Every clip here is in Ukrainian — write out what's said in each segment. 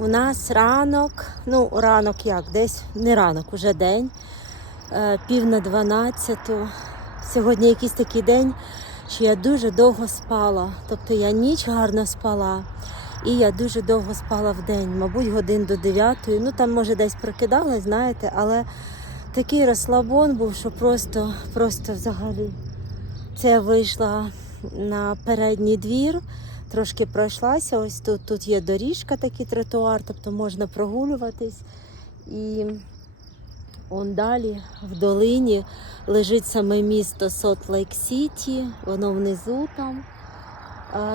У нас ранок, ну ранок як, десь не ранок, уже день, е, пів на дванадцяту. Сьогодні якийсь такий день, що я дуже довго спала. Тобто я ніч гарно спала. І я дуже довго спала в день, мабуть, годин до дев'ятої. Ну там може десь прокидалась, знаєте, але такий розслабон був, що просто, просто взагалі. Це вийшла на передній двір, трошки пройшлася. Ось тут, тут є доріжка, такий тротуар, тобто можна прогулюватись. І он далі в долині лежить саме місто Солт Лейк Сіті, воно внизу там.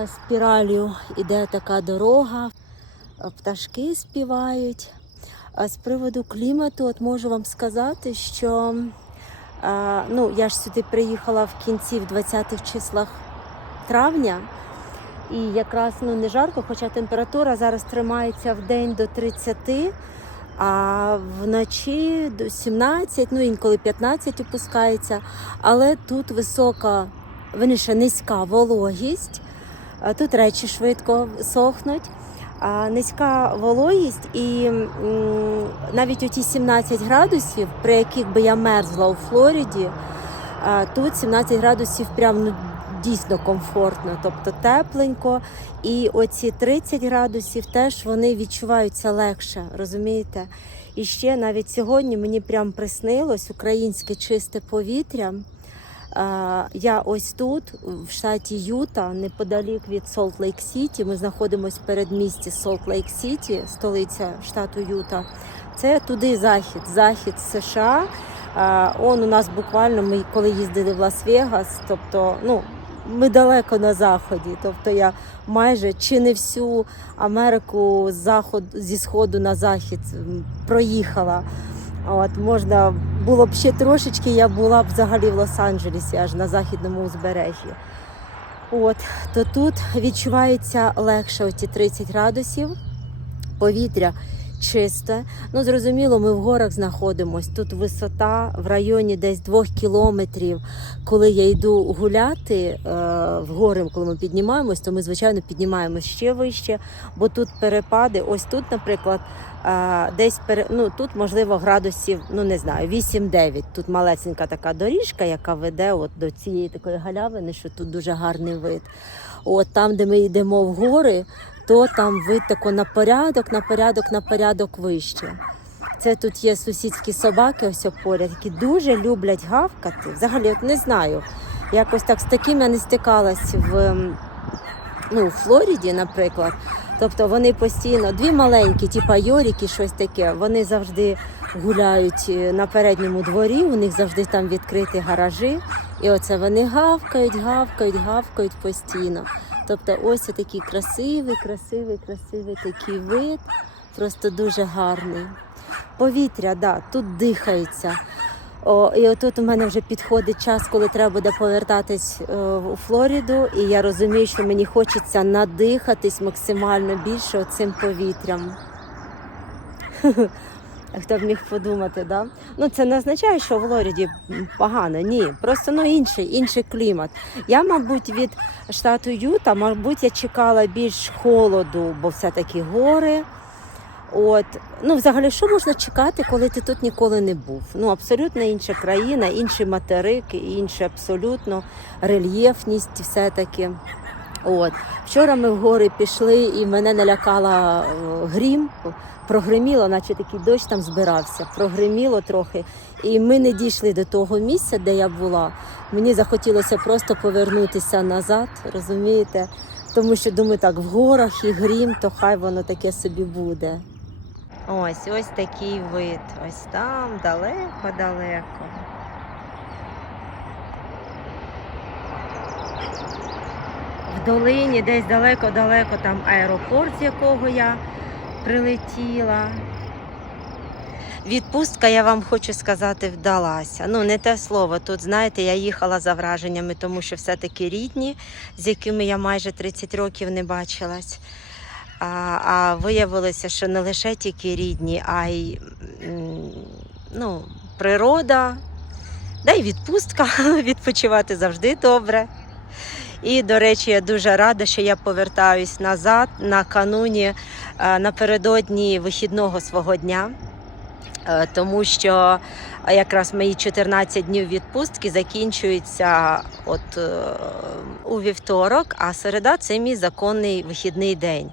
Спіралю іде така дорога, пташки співають. А з приводу клімату, от можу вам сказати, що ну, я ж сюди приїхала в кінці, в 20-х числах травня. І якраз ну, не жарко, хоча температура зараз тримається в день до 30, а вночі до 17, ну інколи 15 опускається. Але тут висока, верніше низька вологість. Тут речі швидко сохнуть. Низька вологість і навіть оті 17 градусів, при яких би я мерзла у Флориді, тут 17 градусів прям ну, дійсно комфортно, тобто тепленько. І оці 30 градусів теж вони відчуваються легше, розумієте? І ще навіть сьогодні мені прям приснилось українське чисте повітря. Я ось тут, в штаті Юта, неподалік від Солт Лейк Сіті. Ми знаходимося в передмісті Солт Лейк Сіті, столиця штату Юта. Це туди захід, захід США. Он у нас буквально ми коли їздили в Лас-Вегас, тобто, ну. Ми далеко на заході, тобто я майже чи не всю Америку з заход, зі сходу на захід проїхала. От можна було б ще трошечки, я була б взагалі в Лос-Анджелесі, аж на західному узбережжі. От, то тут відчувається легше оці 30 градусів, повітря чисте. Ну, зрозуміло, ми в горах знаходимося. Тут висота в районі десь двох кілометрів. Коли я йду гуляти е, в гори, коли ми піднімаємось, то ми, звичайно, піднімаємось ще вище, бо тут перепади. Ось тут, наприклад, е, десь пере, ну, тут, можливо, градусів, ну не знаю, 8-9. Тут малесенька така доріжка, яка веде от до цієї такої галявини, що тут дуже гарний вид. От там, де ми йдемо в гори, то там вид тако на порядок, на порядок, на порядок вище. Це тут є сусідські собаки, ось поряд, які дуже люблять гавкати. Взагалі, от не знаю. Якось так з таким я не стикалась в, ну, в Флориді, наприклад. Тобто вони постійно, дві маленькі, типа Йоріки, щось таке, вони завжди гуляють е, на передньому дворі, у них завжди там відкриті гаражі. І оце вони гавкають, гавкають, гавкають постійно. Тобто ось такий красивий, красивий, красивий такий вид, просто дуже гарний. Повітря, да, тут дихається. О, і отут у мене вже підходить час, коли треба буде повертатись е, у Флориду, і я розумію, що мені хочеться надихатись максимально більше цим повітрям. Хто б міг подумати, да? Ну це не означає, що в Флориді погано. Ні, просто ну інший, інший клімат. Я, мабуть, від штату Юта, мабуть, я чекала більш холоду, бо все-таки гори. От, ну взагалі, що можна чекати, коли ти тут ніколи не був? Ну, абсолютно інша країна, інший материк, інша абсолютно рельєфність, все-таки. От вчора ми в гори пішли, і мене налякала е, грім. Прогриміло, наче такий дощ там збирався. Прогриміло трохи. І ми не дійшли до того місця, де я була. Мені захотілося просто повернутися назад, розумієте? Тому що думаю, так, в горах і грім, то хай воно таке собі буде. Ось ось такий вид. Ось там далеко-далеко. В долині десь далеко-далеко там аеропорт, з якого я прилетіла. Відпустка, я вам хочу сказати, вдалася. Ну, не те слово. Тут, знаєте, я їхала за враженнями, тому що все-таки рідні, з якими я майже 30 років не бачилась. А, а виявилося, що не лише тільки рідні, а й ну, природа, да й відпустка. Відпочивати завжди добре. І, до речі, я дуже рада, що я повертаюсь назад накануні е, напередодні вихідного свого дня. Е, Тому що е, якраз мої 14 днів відпустки закінчуються от у вівторок, а середа це мій законний вихідний день.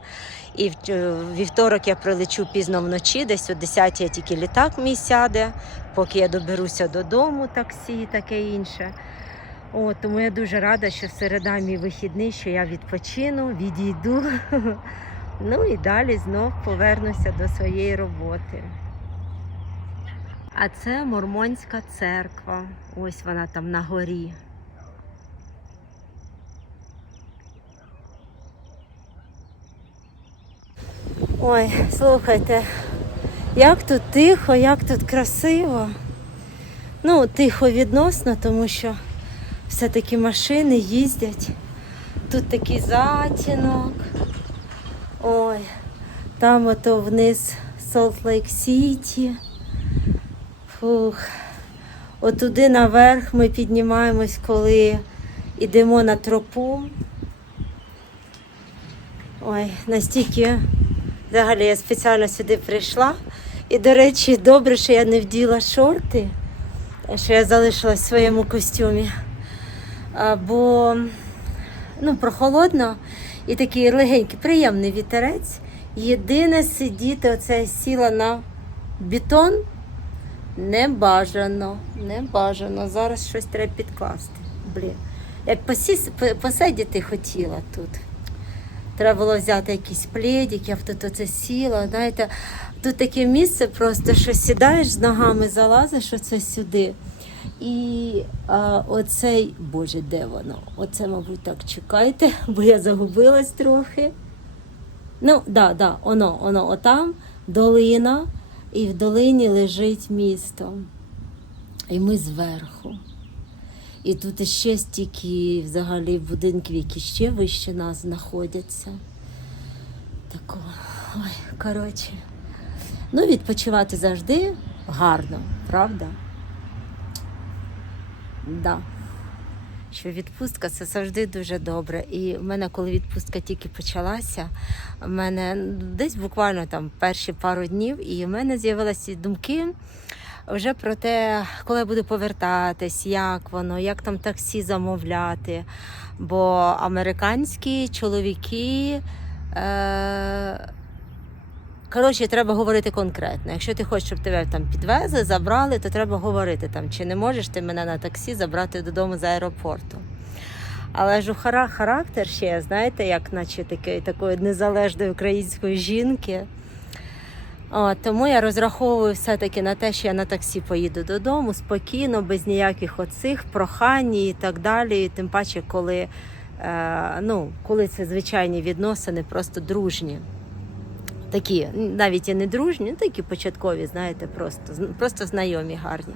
І в вівторок я прилечу пізно вночі, десь о 10 я тільки літак мій сяде, поки я доберуся додому, таксі і таке інше. О, тому я дуже рада, що середа мій вихідний, що я відпочину, відійду. Ну і далі знов повернуся до своєї роботи. А це Мормонська церква. Ось вона там на горі. Ой, слухайте, як тут тихо, як тут красиво. Ну, тихо відносно, тому що все-таки машини їздять. Тут такий затінок. Ой, там ото вниз Солт-Лейк Сіті. Фух. Отуди наверх ми піднімаємось, коли йдемо на тропу. Ой, настільки взагалі я спеціально сюди прийшла. І, до речі, добре, що я не вділа шорти, що я залишилась в своєму костюмі. Бо ну, прохолодно і такий легенький, приємний вітерець. Єдине сидіти, оце сіла на бетон. Не бажано, не бажано. Зараз щось треба підкласти. Блін. Я б посіс, посидіти хотіла тут. Треба було взяти якийсь пледик, я б тут оце сіла. Знаєте, тут таке місце просто, що сідаєш з ногами, залазиш оце сюди. І а, оцей, боже, де воно? Оце, мабуть, так чекайте, бо я загубилась трохи. Ну, да, да, воно, воно, отам долина, і в долині лежить місто. І ми зверху. І тут ще стільки взагалі будинків, які ще вище нас знаходяться. Тако, ой, коротше. Ну, відпочивати завжди гарно, правда? Да. Що відпустка це завжди дуже добре. І в мене, коли відпустка тільки почалася, в мене десь буквально там перші пару днів, і в мене з'явилися думки вже про те, коли я буду повертатись, як воно, як там таксі замовляти. Бо американські чоловіки. Е- Коротше, треба говорити конкретно. Якщо ти хочеш, щоб тебе там підвезли, забрали, то треба говорити там, чи не можеш ти мене на таксі забрати додому з аеропорту. Але ж у характер ще, знаєте, як наче такої, такої незалежної української жінки. О, тому я розраховую все-таки на те, що я на таксі поїду додому спокійно, без ніяких оцих прохань і так далі. І тим паче, коли, е, ну, коли це звичайні відносини, просто дружні. Такі, навіть і не дружні, ну, такі початкові, знаєте, просто, просто знайомі гарні.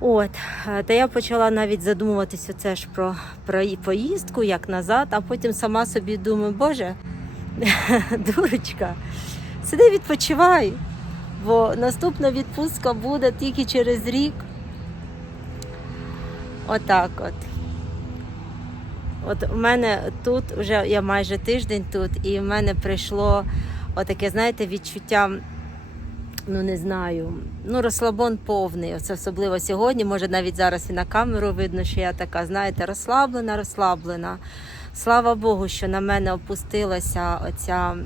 От, е, та я почала навіть задумуватися це ж про, про поїздку, як назад, а потім сама собі думаю, боже, дурочка, сиди відпочивай, бо наступна відпустка буде тільки через рік. Отак от. От у мене тут вже я майже тиждень тут, і в мене прийшло отаке, знаєте, відчуття, ну не знаю, ну розслабон повний. Оце особливо сьогодні. Може, навіть зараз і на камеру видно, що я така, знаєте, розслаблена, розслаблена. Слава Богу, що на мене опустилася оця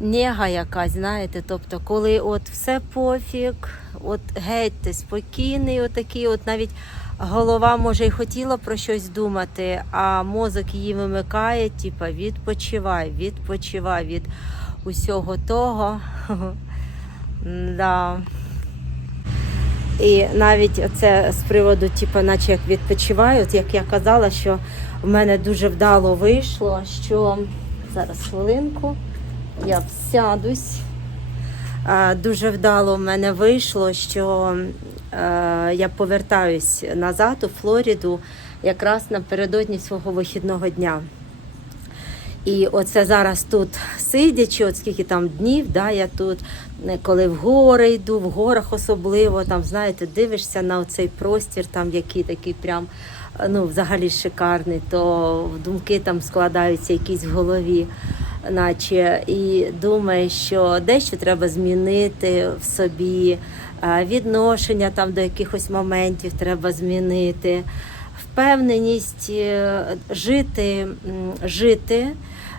нега якась, знаєте, тобто, коли от все пофіг, от геть ти спокійний, отакий, от навіть голова може й хотіла про щось думати, а мозок її вимикає, типа відпочивай, відпочивай від усього того. Да. І навіть це з приводу, типу, наче як відпочиваю, як я казала, що в мене дуже вдало вийшло, що зараз хвилинку, я сядусь. Дуже вдало в мене вийшло, що е, я повертаюсь назад у Флориду якраз напередодні свого вихідного дня. І оце зараз тут сидячи, от скільки там днів, да, я тут, е, коли в гори йду, в горах особливо, там, знаєте, дивишся на цей простір, там який такий прям е, ну, взагалі шикарний, то думки там складаються якісь в голові, наче і думаєш, що дещо треба змінити в собі, е, відношення там до якихось моментів треба змінити, впевненість жити, жити.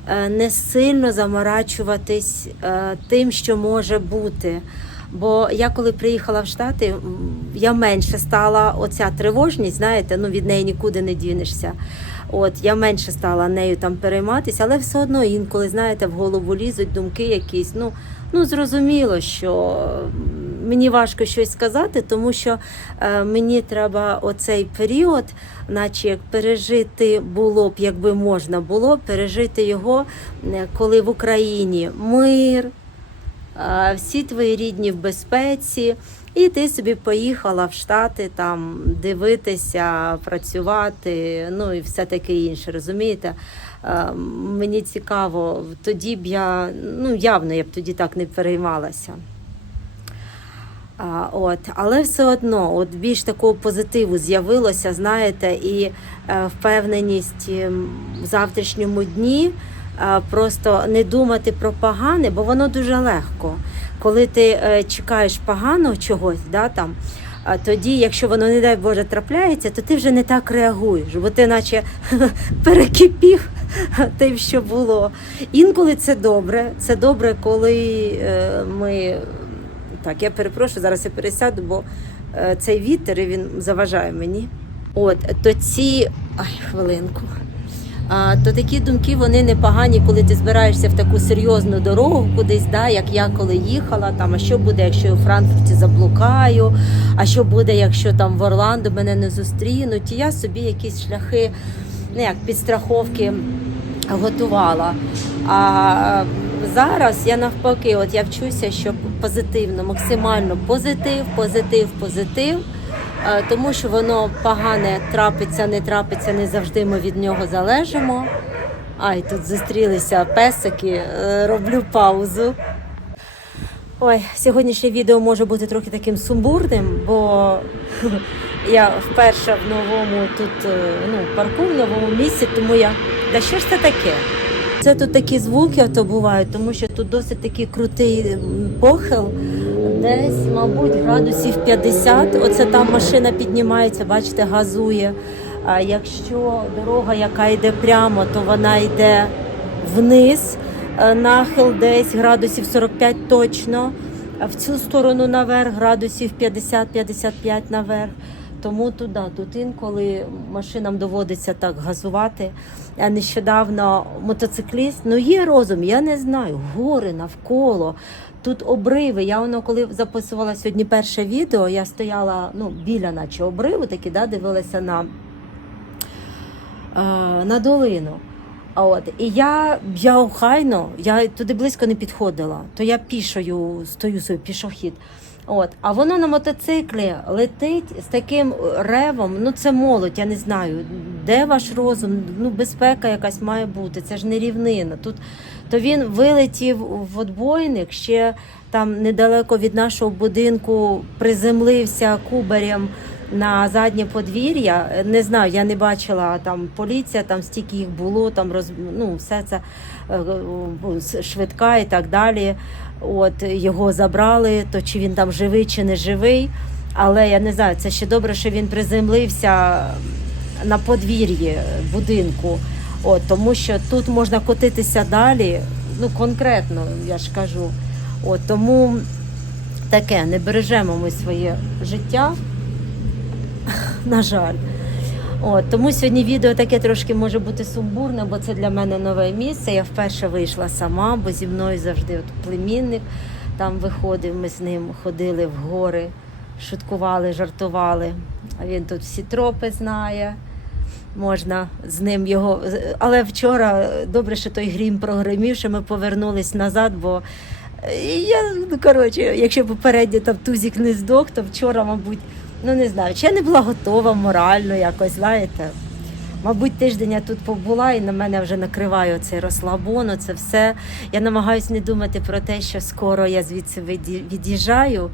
Е, Не сильно заморачуватись е, тим, що може бути. Бо я коли приїхала в Штати, я менше стала оця тривожність, знаєте, ну від неї нікуди не дінешся. От я менше стала нею там перейматися, але все одно інколи, знаєте, в голову лізуть думки якісь. Ну, ну зрозуміло, що мені важко щось сказати, тому що е, мені треба оцей період, наче як пережити було б, якби можна було, пережити його, е, коли в Україні мир а, всі твої рідні в безпеці, і ти собі поїхала в Штати там дивитися, працювати, ну і все таке інше. Розумієте? А, Мені цікаво, тоді б я ну явно я б тоді так не переймалася. А, от, але все одно, от більш такого позитиву з'явилося, знаєте, і е, впевненість ем, в завтрашньому дні е, просто не думати про погане, бо воно дуже легко. Коли ти е, чекаєш поганого чогось, да, там, а тоді, якщо воно, не дай Боже, трапляється, то ти вже не так реагуєш, бо ти наче перекипів тим, що було. Інколи це добре. Це добре, коли е, ми. Так, я перепрошую, зараз я пересяду, бо е, цей вітер він заважає мені. От, то ці. Ай, хвилинку. А, то такі думки вони непогані, коли ти збираєшся в таку серйозну дорогу кудись, да, як я коли їхала, там, а що буде, якщо я у Франкфурті заблукаю, а що буде, якщо там в Орландо мене не зустрінуть. І я собі якісь шляхи, ну як підстраховки готувала. А зараз я навпаки, от я вчуся, що позитивно, максимально позитив, позитив, позитив. Е, Тому що воно погане трапиться, не трапиться, не завжди ми від нього залежимо. Ай, тут зустрілися песики, е, роблю паузу. Ой, сьогоднішнє відео може бути трохи таким сумбурним, бо я вперше в новому тут е, ну, парку, в новому місці, тому я. Та що ж це таке? Це тут такі звуки то бувають, тому що тут досить такий крутий похил. Десь, мабуть, градусів 50. Оце там машина піднімається, бачите, газує. А якщо дорога, яка йде прямо, то вона йде вниз, Е, нахил десь градусів 45 точно. В цю сторону наверх градусів 50-55 наверх. Тому туди, тут інколи машинам доводиться так газувати. А нещодавно мотоцикліст, ну є розум, я не знаю, гори навколо. Тут обриви. Я воно коли записувала сьогодні перше відео, я стояла ну, біля, наче обриву, такі, да, дивилася на, е, на долину. От і я, я охайно, я туди близько не підходила, то я пішою стою собі пішохід. От, а воно на мотоциклі летить з таким ревом. Ну це молодь, я не знаю, де ваш розум? Ну, безпека якась має бути. Це ж не рівнина. Тут то він вилетів в отбойник ще там недалеко від нашого будинку, приземлився кубарем на заднє подвір'я. Не знаю, я не бачила там поліція, там стільки їх було, там роз, ну, все це е, е, швидка і так далі. От його забрали, то чи він там живий, чи не живий. Але я не знаю, це ще добре, що він приземлився на подвір'ї будинку. От, тому що тут можна котитися далі. Ну, конкретно, я ж кажу. От, тому таке, не бережемо ми своє життя. На жаль. От, тому сьогодні відео таке трошки може бути сумбурне, бо це для мене нове місце. Я вперше вийшла сама, бо зі мною завжди от племінник там виходив. Ми з ним ходили в гори, шуткували, жартували. А він тут всі тропи знає. Можна з ним його. Але вчора добре, що той грім прогримів, що ми повернулись назад, бо я, ну коротше, якщо попередньо там тузік не здох, то вчора, мабуть, ну не знаю, чи я не була готова морально якось, знаєте. Мабуть, тиждень я тут побула і на мене вже накриває цей розслабон, це все. Я намагаюся не думати про те, що скоро я звідси від'їжджаю,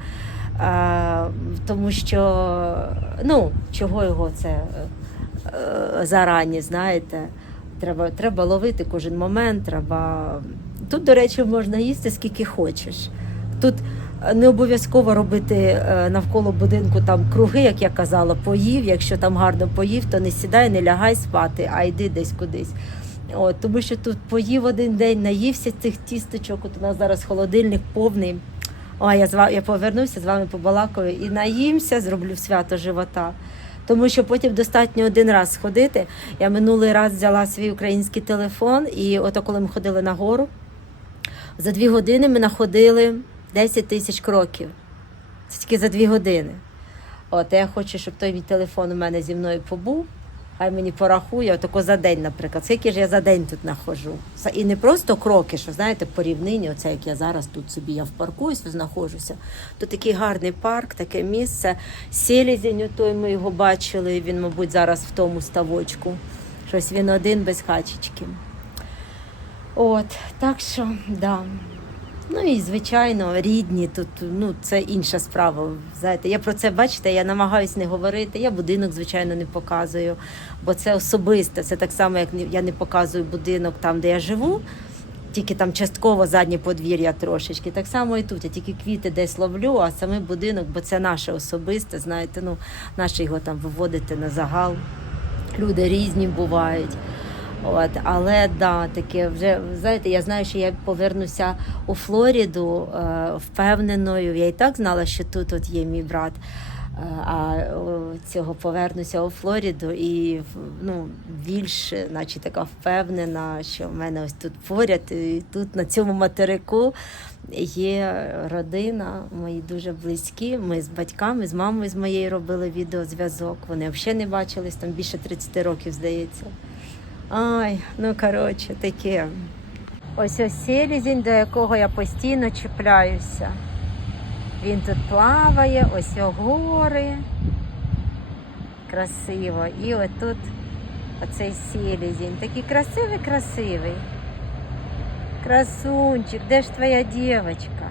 тому що ну, чого його це. е, зарані, знаєте. Треба, треба ловити кожен момент. Треба... Тут, до речі, можна їсти скільки хочеш. Тут не обов'язково робити е, навколо будинку там круги, як я казала, поїв. Якщо там гарно поїв, то не сідай, не лягай спати, а йди десь кудись. От, тому що тут поїв один день, наївся цих тісточок. От у нас зараз холодильник повний. Ой, я з вами я повернуся з вами побалакаю і наїмся, зроблю свято живота. Тому що потім достатньо один раз сходити. Я минулий раз взяла свій український телефон, і ото коли ми ходили на гору, за дві години ми находили 10 тисяч кроків. Це тільки за дві години. От я хочу, щоб той мій телефон у мене зі мною побув. Хай мені порахує, отако за день, наприклад. Скільки ж я за день тут нахожу. І не просто кроки, що знаєте, по рівнині, оце як я зараз тут собі я в парку знаходжуся. То такий гарний парк, таке місце. Селезень, той ми його бачили. Він, мабуть, зараз в тому ставочку. Щось він один без хачечки. От, так що, да. Ну і звичайно, рідні тут ну це інша справа. Знаєте, я про це бачите, я намагаюсь не говорити. Я будинок, звичайно, не показую, бо це особисте. Це так само, як я не показую будинок там, де я живу. Тільки там частково заднє подвір'я трошечки. Так само і тут. Я тільки квіти десь ловлю, а саме будинок, бо це наше особисте, знаєте, ну наше його там виводити на загал. Люди різні бувають. От, але да, таке вже знаєте, я знаю, що я повернуся у Флориду е, впевненою. Я і так знала, що тут от є мій брат. Е, а цього повернуся у Флориду і ну, більш, наче така впевнена, що в мене ось тут поряд, і тут на цьому материку є родина, мої дуже близькі. Ми з батьками, з мамою з моєю робили відеозв'язок. Вони взагалі не бачились там більше 30 років, здається. Ай, ну коротше, таке. Ось ось селезень, до якого я постійно чіпляюся. Він тут плаває, ось гори. Красиво. І отут оцей селезень. Такий красивий, красивий. Красунчик, де ж твоя дівчинка?